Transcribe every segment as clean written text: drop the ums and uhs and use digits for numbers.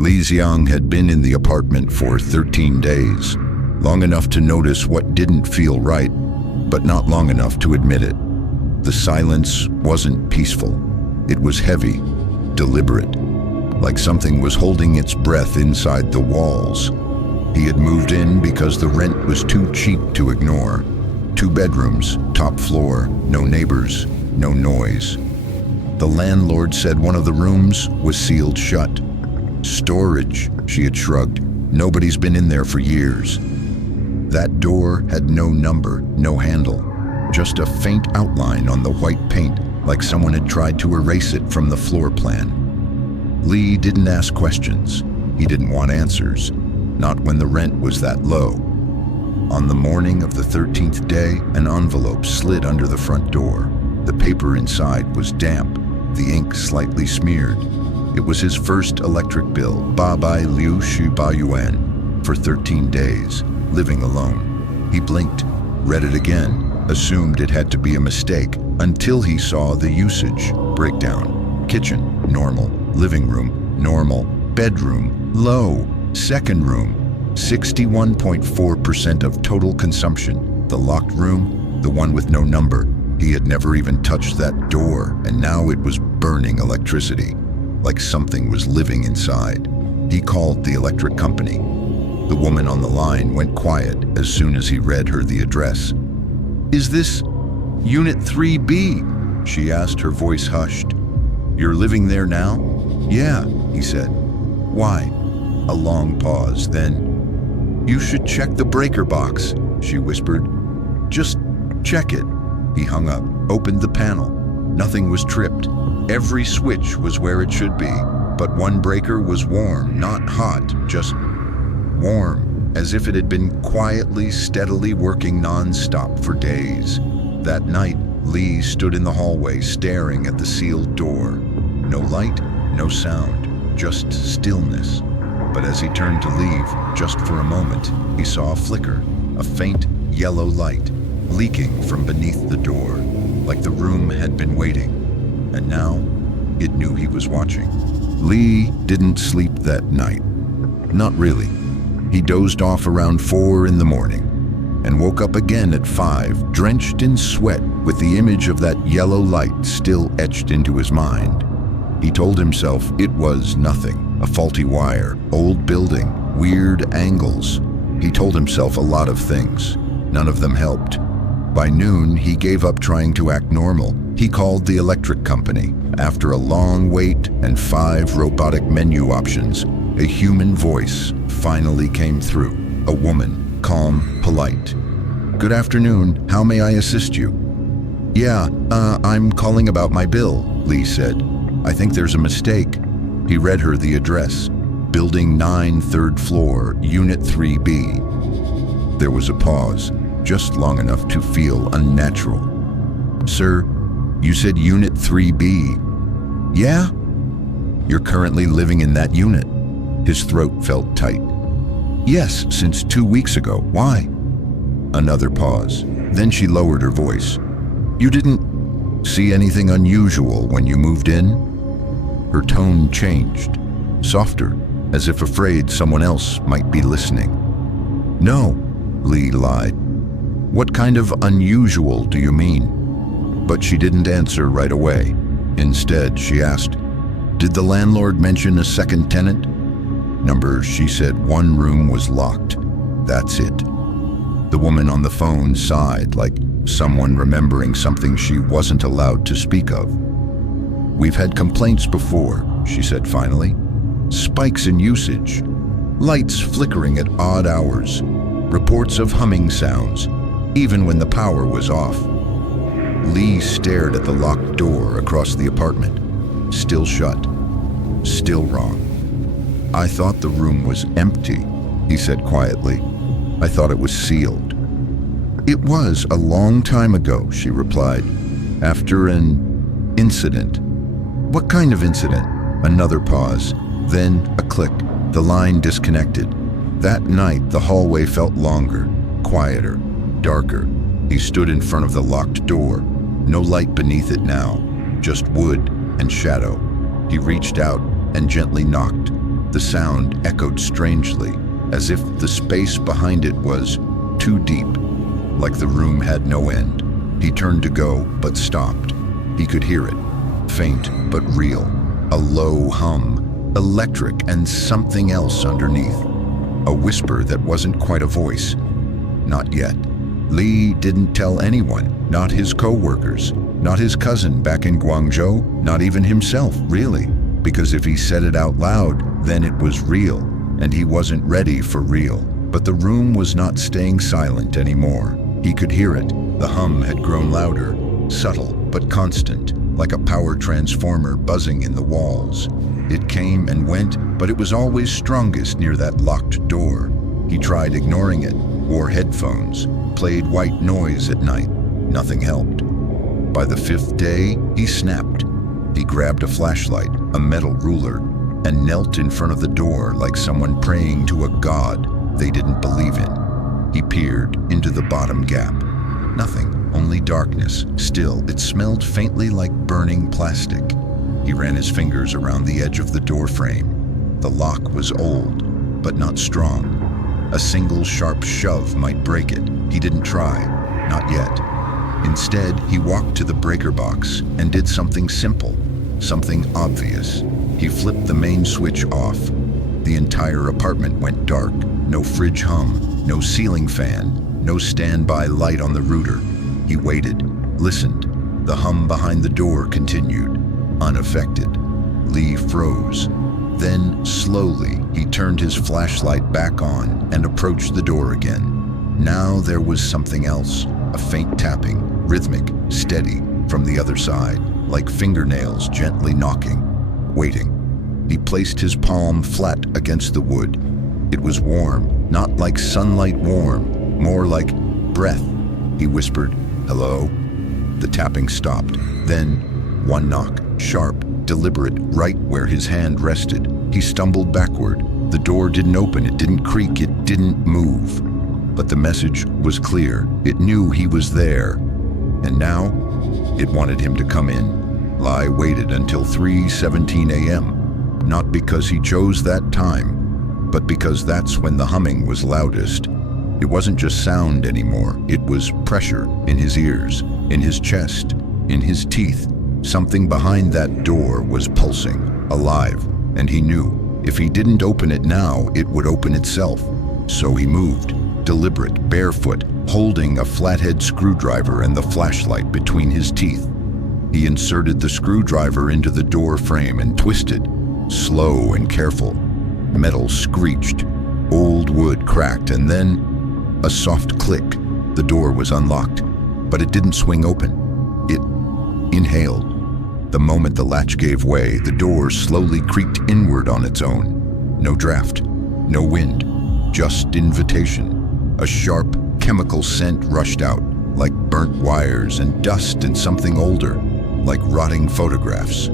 Li Xiang had been in the apartment for 13 days, long enough to notice what didn't feel right, but not long enough to admit it. The silence wasn't peaceful. It was heavy, deliberate, like something was holding its breath inside the walls. He had moved in because the rent was too cheap to ignore. 2 bedrooms, top floor, no neighbors, no noise. The landlord said one of the rooms was sealed shut. Storage, she had shrugged. Nobody's been in there for years. That door had no number, no handle, just a faint outline on the white paint, like someone had tried to erase it from the floor plan. Li didn't ask questions. He didn't want answers, not when the rent was that low. On the morning of the 13th day, an envelope slid under the front door. The paper inside was damp, the ink slightly smeared. It was his first electric bill, Ba Bai Liu Shu Ba Yuan, for 13 days, living alone. He blinked, read it again, assumed it had to be a mistake, until he saw the usage breakdown. Kitchen, normal. Living room, normal. Bedroom, low. Second room, 61.4% of total consumption. The locked room, the one with no number. He had never even touched that door, and now it was burning electricity, like something was living inside. He called the electric company. The woman on the line went quiet as soon as he read her the address. "Is this Unit 3B?" she asked, her voice hushed. "You're living there now?" "Yeah," he said. "Why?" A long pause, then, "You should check the breaker box," she whispered. "Just check it." He hung up, opened the panel. Nothing was tripped. Every switch was where it should be, but one breaker was warm, not hot, just warm, as if it had been quietly, steadily working non-stop for days. That night, Li stood in the hallway staring at the sealed door. No light, no sound, just stillness. But as he turned to leave, just for a moment, he saw a flicker, a faint yellow light, leaking from beneath the door, like the room had been waiting. And now, it knew he was watching. Li didn't sleep that night. Not really. He dozed off around 4 in the morning and woke up again at 5, drenched in sweat, with the image of that yellow light still etched into his mind. He told himself it was nothing, a faulty wire, old building, weird angles. He told himself a lot of things. None of them helped. By noon, he gave up trying to act normal. He called the electric company. After a long wait and 5 robotic menu options, a human voice finally came through. A woman, calm, polite. "Good afternoon, how may I assist you?" "Yeah, I'm calling about my bill," Li said. "I think there's a mistake." He read her the address. Building 9, 3rd floor, Unit 3B. There was a pause, just long enough to feel unnatural. "Sir, you said Unit 3B. "Yeah?" "You're currently living in that unit." His throat felt tight. "Yes, since 2 weeks ago. Why?" Another pause. Then she lowered her voice. "You didn't see anything unusual when you moved in?" Her tone changed, softer, as if afraid someone else might be listening. "No," Li lied. "What kind of unusual do you mean?" But she didn't answer right away. Instead, she asked, "Did the landlord mention a second tenant?" She said 1 room was locked. That's it. The woman on the phone sighed, like someone remembering something she wasn't allowed to speak of. "We've had complaints before," she said finally. "Spikes in usage, lights flickering at odd hours, reports of humming sounds, even when the power was off." Li stared at the locked door across the apartment. Still shut. Still wrong. "I thought the room was empty," he said quietly. "I thought it was sealed." "It was a long time ago," she replied, "after an incident." "What kind of incident?" Another pause, then a click. The line disconnected. That night, the hallway felt longer, quieter, darker. He stood in front of the locked door. No light beneath it now, just wood and shadow. He reached out and gently knocked. The sound echoed strangely, as if the space behind it was too deep, like the room had no end. He turned to go, but stopped. He could hear it, faint but real, a low hum, electric, and something else underneath. A whisper that wasn't quite a voice. Not yet. Lee didn't tell anyone, not his co-workers, not his cousin back in Guangzhou, not even himself, really. Because if he said it out loud, then it was real, and he wasn't ready for real. But the room was not staying silent anymore. He could hear it. The hum had grown louder, subtle but constant, like a power transformer buzzing in the walls. It came and went, but it was always strongest near that locked door. He tried ignoring it, wore headphones, played white noise at night. Nothing helped. By the 5th day, he snapped. He grabbed a flashlight, a metal ruler, and knelt in front of the door like someone praying to a god they didn't believe in. He peered into the bottom gap. Nothing, only darkness. Still, it smelled faintly like burning plastic. He ran his fingers around the edge of the door frame. The lock was old, but not strong. A single sharp shove might break it. He didn't try, not yet. Instead, he walked to the breaker box and did something simple, something obvious. He flipped the main switch off. The entire apartment went dark. No fridge hum, no ceiling fan, no standby light on the router. He waited, listened. The hum behind the door continued, unaffected. Lee froze. Then, slowly, he turned his flashlight back on and approached the door again. Now there was something else, a faint tapping, rhythmic, steady, from the other side, like fingernails gently knocking. Waiting. He placed his palm flat against the wood. It was warm, not like sunlight warm, more like breath. He whispered, "Hello?" The tapping stopped. Then, one knock, sharp, deliberate, right where his hand rested. He stumbled backward. The door didn't open, it didn't creak, it didn't move. But the message was clear. It knew he was there. And now, it wanted him to come in. Lee waited until 3:17 a.m., not because he chose that time, but because that's when the humming was loudest. It wasn't just sound anymore, it was pressure in his ears, in his chest, in his teeth. Something behind that door was pulsing, alive, and he knew if he didn't open it now, it would open itself. So he moved, deliberate, barefoot, holding a flathead screwdriver and the flashlight between his teeth. He inserted the screwdriver into the door frame and twisted, slow and careful. Metal screeched, old wood cracked, and then a soft click. The door was unlocked, but it didn't swing open. It inhaled. The moment the latch gave way, the door slowly creaked inward on its own. No draft, no wind, just invitation. A sharp, chemical scent rushed out, like burnt wires and dust and something older, like rotting photographs.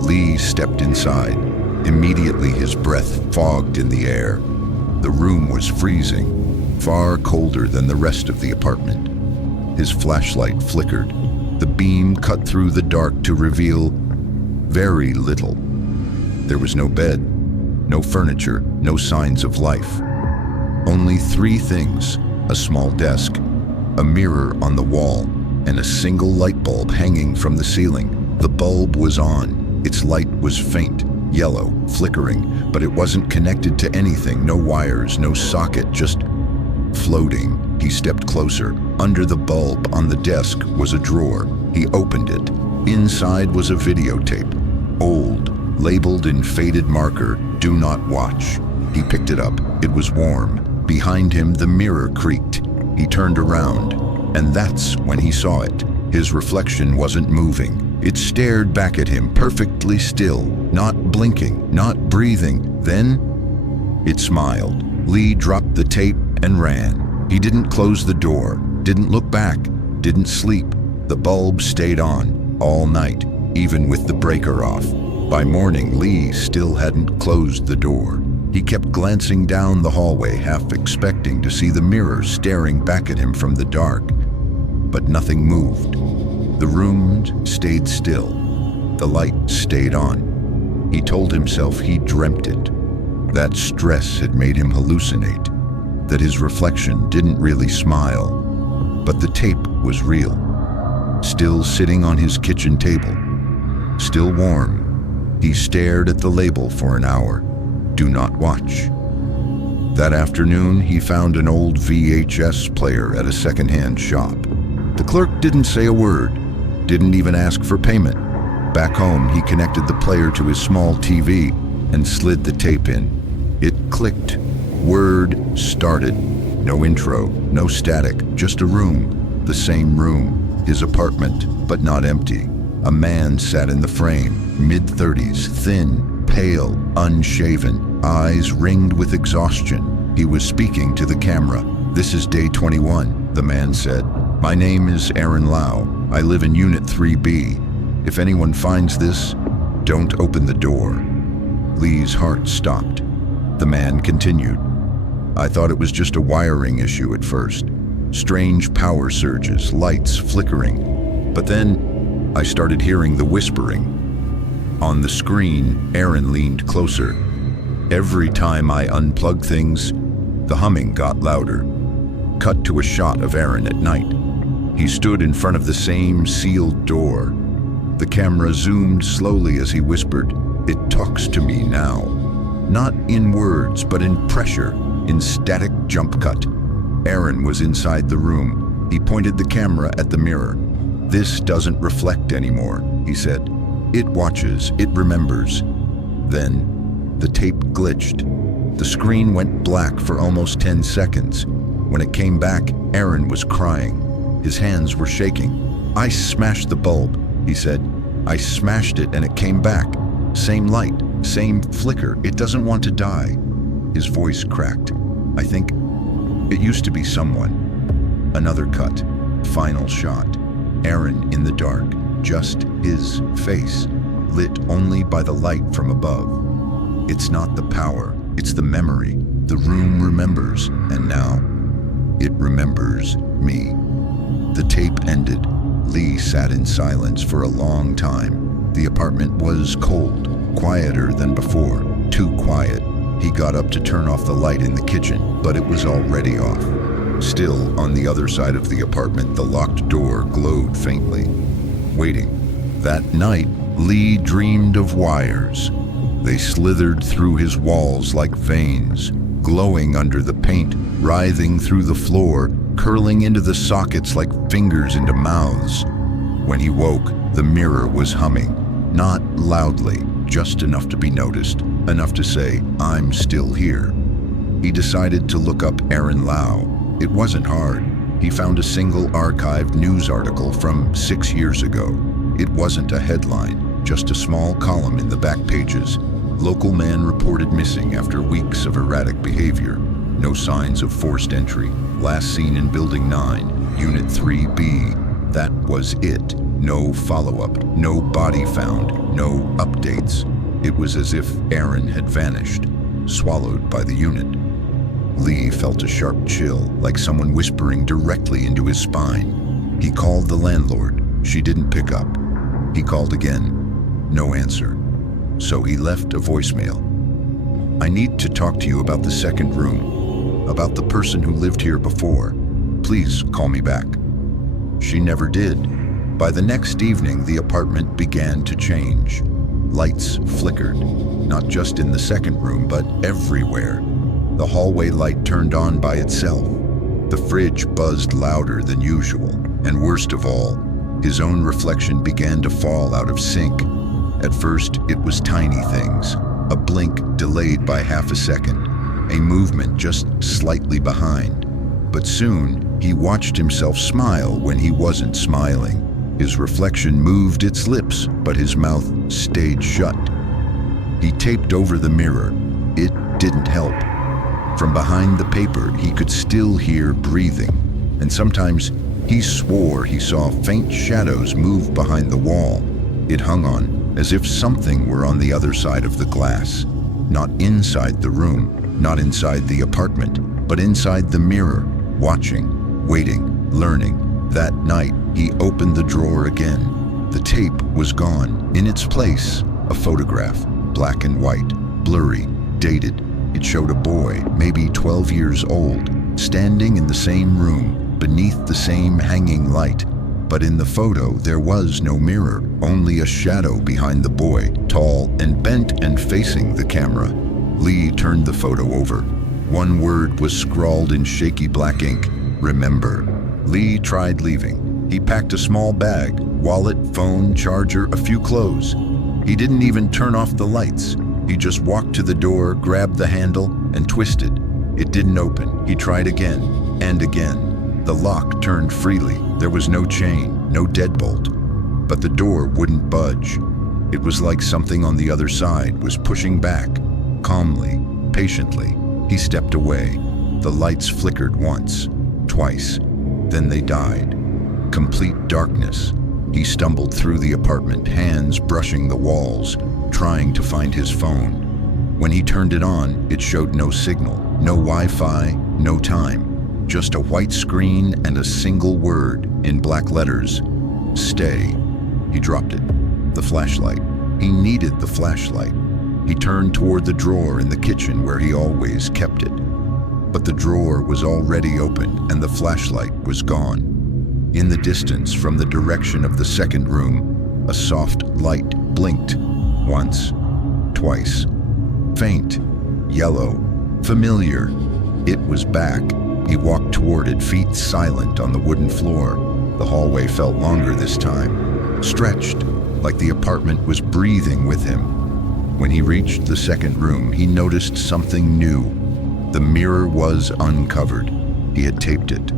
Lee stepped inside. Immediately his breath fogged in the air. The room was freezing, far colder than the rest of the apartment. His flashlight flickered. The beam cut through the dark to reveal very little. There was no bed, no furniture, no signs of life. Only 3 things: a small desk, a mirror on the wall, and a single light bulb hanging from the ceiling. The bulb was on. Its light was faint, yellow, flickering, but it wasn't connected to anything. No wires, no socket, just floating. He stepped closer. Under the bulb on the desk was a drawer. He opened it. Inside was a videotape, old, labeled in faded marker, "Do not watch." He picked it up. It was warm. Behind him, the mirror creaked. He turned around, and that's when he saw it. His reflection wasn't moving. It stared back at him, perfectly still, not blinking, not breathing. Then, it smiled. Lee dropped the tape and ran. He didn't close the door, didn't look back, didn't sleep. The bulb stayed on, all night, even with the breaker off. By morning, Lee still hadn't closed the door. He kept glancing down the hallway, half expecting to see the mirror staring back at him from the dark. But nothing moved. The room stayed still. The light stayed on. He told himself he dreamt it. That stress had made him hallucinate, that his reflection didn't really smile, but the tape was real. Still sitting on his kitchen table, still warm, he stared at the label for an hour. Do not watch. That afternoon, he found an old VHS player at a secondhand shop. The clerk didn't say a word, didn't even ask for payment. Back home, he connected the player to his small TV and slid the tape in. It clicked. Word started. No intro, no static, just a room. The same room, his apartment, but not empty. A man sat in the frame, mid-30s, thin, pale, unshaven, eyes ringed with exhaustion. He was speaking to the camera. "This is day 21, the man said. "My name is Aaron Lau. I live in Unit 3B. If anyone finds this, don't open the door." Lee's heart stopped. The man continued. "I thought it was just a wiring issue at first. Strange power surges, lights flickering. But then I started hearing the whispering." On the screen, Aaron leaned closer. "Every time I unplugged things, the humming got louder." Cut to a shot of Aaron at night. He stood in front of the same sealed door. The camera zoomed slowly as he whispered, "It talks to me now." Not in words, but in pressure, in static jump cut. Aaron was inside the room. He pointed the camera at the mirror. "This doesn't reflect anymore," he said. "It watches, it remembers." Then, the tape glitched. The screen went black for almost 10 seconds. When it came back, Aaron was crying. His hands were shaking. "I smashed the bulb," he said. "I smashed it and it came back. Same light, same flicker. It doesn't want to die." His voice cracked. "I think it used to be someone." Another cut. Final shot. Aaron in the dark, just his face, lit only by the light from above. It's not the power, it's the memory. The room remembers, and now it remembers me. The tape ended. Lee sat in silence for a long time. The apartment was cold, quieter than before, too quiet. He got up to turn off the light in the kitchen, but it was already off. Still, on the other side of the apartment, the locked door glowed faintly, waiting. That night, Lee dreamed of wires. They slithered through his walls like veins, glowing under the paint, writhing through the floor, curling into the sockets like fingers into mouths. When he woke, the mirror was humming, not loudly, just enough to be noticed, enough to say, "I'm still here." He decided to look up Aaron Lau. It wasn't hard. He found a single archived news article from 6 years ago. It wasn't a headline, just a small column in the back pages. Local man reported missing after weeks of erratic behavior. No signs of forced entry. Last seen in Building 9, Unit 3B. That was it. No follow-up, no body found, no updates. It was as if Aaron had vanished, swallowed by the unit. Lee felt a sharp chill, like someone whispering directly into his spine. He called the landlord. She didn't pick up. He called again. No answer. So he left a voicemail. "I need to talk to you about the second room, about the person who lived here before. Please call me back." She never did. By the next evening, the apartment began to change. Lights flickered, not just in the second room, but everywhere. The hallway light turned on by itself. The fridge buzzed louder than usual, and worst of all, his own reflection began to fall out of sync. At first, it was tiny things, a blink delayed by half a second, a movement just slightly behind. But soon, he watched himself smile when he wasn't smiling. His reflection moved its lips, but his mouth stayed shut. He taped over the mirror. It didn't help. From behind the paper, he could still hear breathing, and sometimes he swore he saw faint shadows move behind the wall. It hung on, as if something were on the other side of the glass. Not inside the room, not inside the apartment, but inside the mirror, watching, waiting, learning. That night, he opened the drawer again. The tape was gone. In its place, a photograph, black and white, blurry, dated. It showed a boy, maybe 12 years old, standing in the same room, beneath the same hanging light. But in the photo, there was no mirror, only a shadow behind the boy, tall and bent and facing the camera. Lee turned the photo over. One word was scrawled in shaky black ink: remember. Lee tried leaving. He packed a small bag, wallet, phone, charger, a few clothes. He didn't even turn off the lights. He just walked to the door, grabbed the handle, and twisted. It didn't open. He tried again and again. The lock turned freely. There was no chain, no deadbolt. But the door wouldn't budge. It was like something on the other side was pushing back. Calmly, patiently, he stepped away. The lights flickered once, twice. Then they died. Complete darkness. He stumbled through the apartment, hands brushing the walls, trying to find his phone. When he turned it on, it showed no signal, no Wi-Fi, no time. Just a white screen and a single word in black letters: stay. He dropped it. The flashlight. He needed the flashlight. He turned toward the drawer in the kitchen where he always kept it. But the drawer was already open and the flashlight was gone. In the distance, from the direction of the second room, a soft light blinked. Once, twice. Faint, yellow, familiar. It was back. He walked toward it, feet silent on the wooden floor. The hallway felt longer this time, stretched, like the apartment was breathing with him. When he reached the second room, he noticed something new. The mirror was uncovered. He had taped it,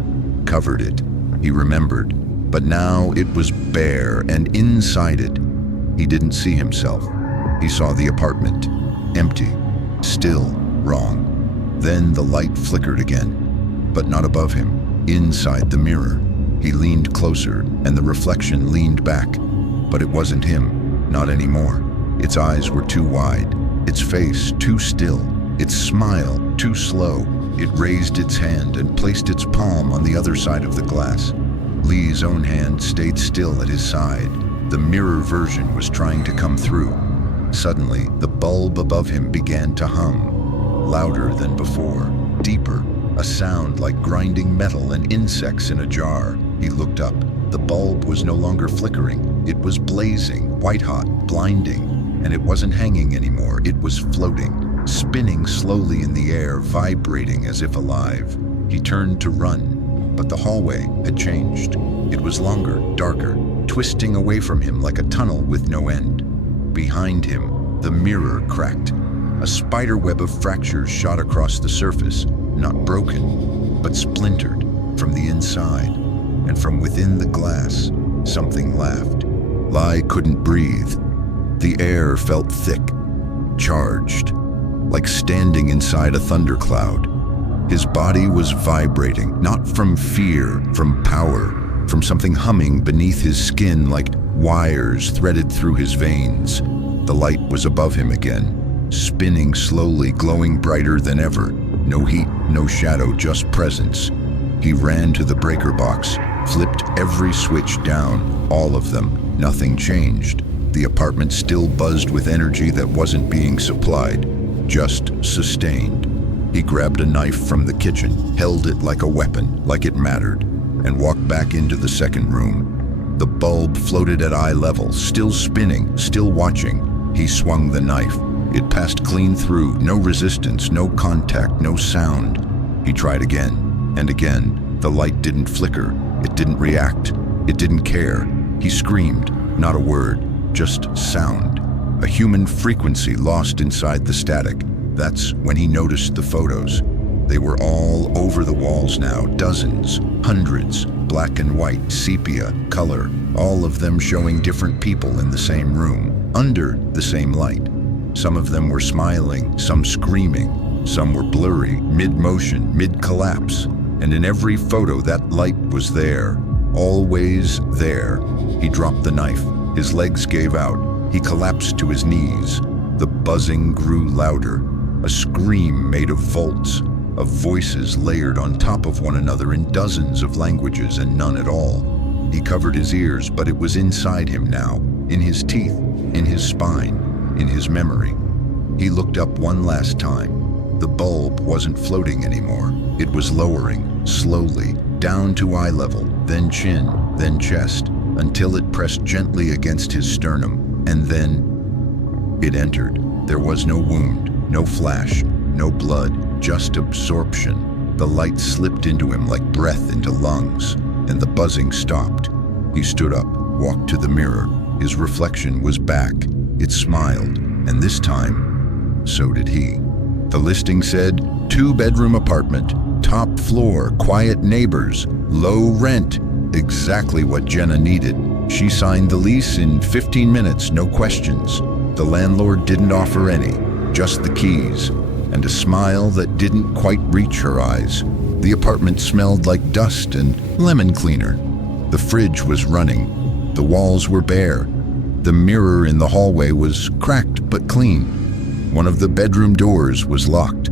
covered it. He remembered, but now it was bare, and inside it, he didn't see himself. He saw the apartment, empty, still wrong. Then the light flickered again, but not above him, inside the mirror. He leaned closer, and the reflection leaned back, but it wasn't him, not anymore. Its eyes were too wide, its face too still, its smile too slow. It raised its hand and placed its palm on the other side of the glass. Lee's own hand stayed still at his side. The mirror version was trying to come through. Suddenly, the bulb above him began to hum, louder than before, deeper, a sound like grinding metal and insects in a jar. He looked up. The bulb was no longer flickering. It was blazing, white-hot, blinding, and it wasn't hanging anymore. It was floating, spinning slowly in the air, vibrating as if alive. He turned to run, but the hallway had changed. It was longer, darker, twisting away from him like a tunnel with no end. Behind him, the mirror cracked. A spider web of fractures shot across the surface, not broken, but splintered from the inside. And from within the glass, something laughed. Lee couldn't breathe. The air felt thick, charged, like standing inside a thundercloud. His body was vibrating, not from fear, from power, from something humming beneath his skin like wires threaded through his veins. The light was above him again, spinning slowly, glowing brighter than ever. No heat, no shadow, just presence. He ran to the breaker box, flipped every switch down, all of them. Nothing changed. The apartment still buzzed with energy that wasn't being supplied, just sustained. He grabbed a knife from the kitchen, held it like a weapon, like it mattered, and walked back into the second room. The bulb floated at eye level, still spinning, still watching. He swung the knife. It passed clean through, no resistance, no contact, no sound. He tried again and again. The light didn't flicker. It didn't react. It didn't care. He screamed, not a word, just sound. A human frequency lost inside the static. That's when he noticed the photos. They were all over the walls now, dozens, hundreds, black and white, sepia, color, all of them showing different people in the same room, under the same light. Some of them were smiling, some screaming, some were blurry, mid-motion, mid-collapse. And in every photo, that light was there, always there. He dropped the knife. His legs gave out. He collapsed to his knees. The buzzing grew louder. A scream made of volts, of voices layered on top of one another in dozens of languages and none at all. He covered his ears, but it was inside him now, in his teeth, in his spine, in his memory. He looked up one last time. The bulb wasn't floating anymore. It was lowering, slowly, down to eye level, then chin, then chest, until it pressed gently against his sternum, and then it entered. There was no wound, no flash, no blood, just absorption. The light slipped into him like breath into lungs, and the buzzing stopped. He stood up, walked to the mirror. His reflection was back. It smiled, and this time, so did he. The listing said, 2-bedroom apartment, top floor, quiet neighbors, low rent. Exactly what Jenna needed. She signed the lease in 15 minutes, no questions. The landlord didn't offer any, just the keys, and a smile that didn't quite reach her eyes. The apartment smelled like dust and lemon cleaner. The fridge was running. The walls were bare. The mirror in the hallway was cracked but clean. One of the bedroom doors was locked.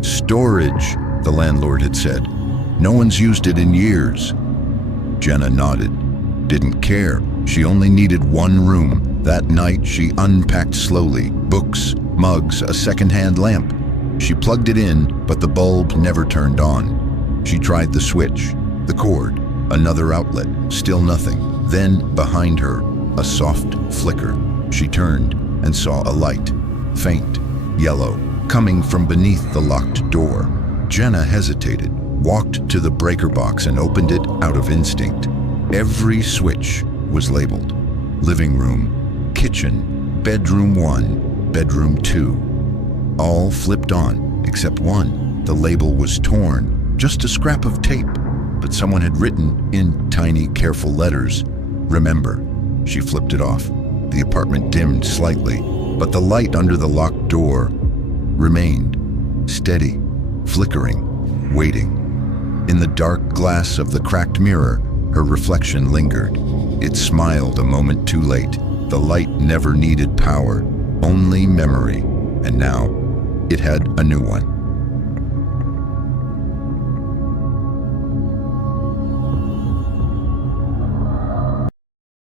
Storage, the landlord had said. No one's used it in years. Jenna nodded. Didn't care. She only needed one room. That night, she unpacked slowly. Books, mugs, a second-hand lamp. She plugged it in, but the bulb never turned on. She tried the switch, the cord, another outlet, still nothing. Then, behind her, a soft flicker. She turned and saw a light, faint, yellow, coming from beneath the locked door. Jenna hesitated, walked to the breaker box and opened it out of instinct. Every switch was labeled. Living room, kitchen, bedroom 1, bedroom 2. All flipped on, except one. The label was torn, just a scrap of tape, but someone had written in tiny, careful letters, "Remember." She flipped it off. The apartment dimmed slightly, but the light under the locked door remained, steady, flickering, waiting. In the dark glass of the cracked mirror, her reflection lingered. It smiled a moment too late. The light never needed power, only memory, and now it had a new one.